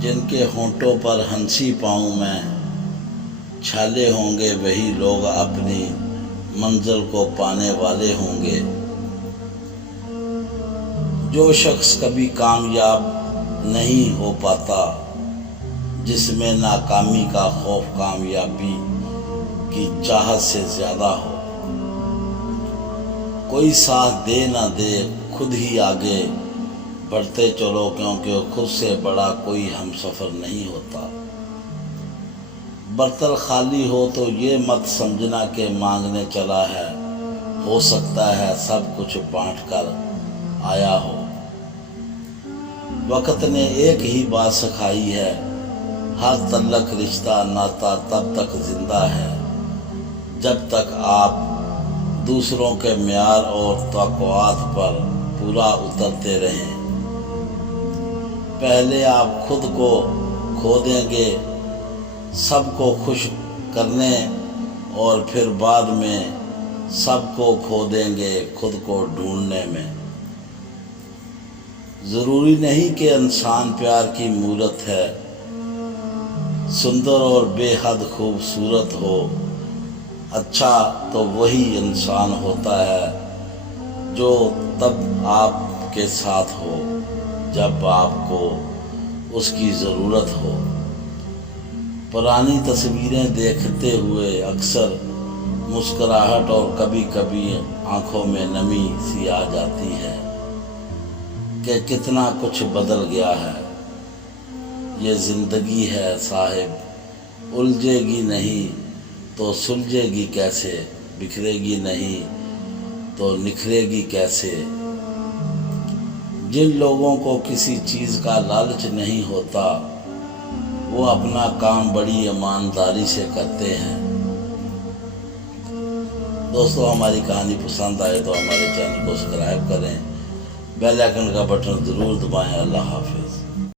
جن کے ہونٹوں پر ہنسی پاؤں میں، چھالے ہوں گے وہی لوگ اپنی منزل کو پانے والے ہوں گے۔ جو شخص کبھی کامیاب نہیں ہو پاتا، جس میں ناکامی کا خوف کامیابی کی چاہت سے زیادہ ہو، کوئی ساتھ دے نہ دے خود ہی آگے بڑھتے چلو، کیونکہ خود سے بڑا کوئی ہم سفر نہیں ہوتا۔ برتن خالی ہو تو یہ مت سمجھنا کہ مانگنے چلا ہے، ہو سکتا ہے سب کچھ بانٹ کر آیا ہو۔ وقت نے ایک ہی بات سکھائی ہے، ہر تعلق رشتہ ناتا تب تک زندہ ہے جب تک آپ دوسروں کے معیار اور توقعات پر پورا اترتے رہیں۔ پہلے آپ خود کو کھو دیں گے سب کو خوش کرنے، اور پھر بعد میں سب کو کھو دیں گے خود کو ڈھونڈنے میں۔ ضروری نہیں کہ انسان پیار کی مورت ہے، سندر اور بے حد خوبصورت ہو۔ اچھا تو وہی انسان ہوتا ہے جو تب آپ کے ساتھ ہو جب آپ کو اس کی ضرورت ہو۔ پرانی تصویریں دیکھتے ہوئے اکثر مسکراہٹ اور کبھی کبھی آنکھوں میں نمی سی آ جاتی ہے کہ کتنا کچھ بدل گیا ہے۔ یہ زندگی ہے صاحب، الجھے گی نہیں تو سلجھے گی کیسے، بکھرے گی نہیں تو نکھرے گی کیسے۔ جن لوگوں کو کسی چیز کا لالچ نہیں ہوتا، وہ اپنا کام بڑی ایمانداری سے کرتے ہیں۔ دوستو، ہماری کہانی پسند آئے تو ہمارے چینل کو سبسکرائب کریں، بیل آئیکن کا بٹن ضرور دبائیں۔ اللہ حافظ۔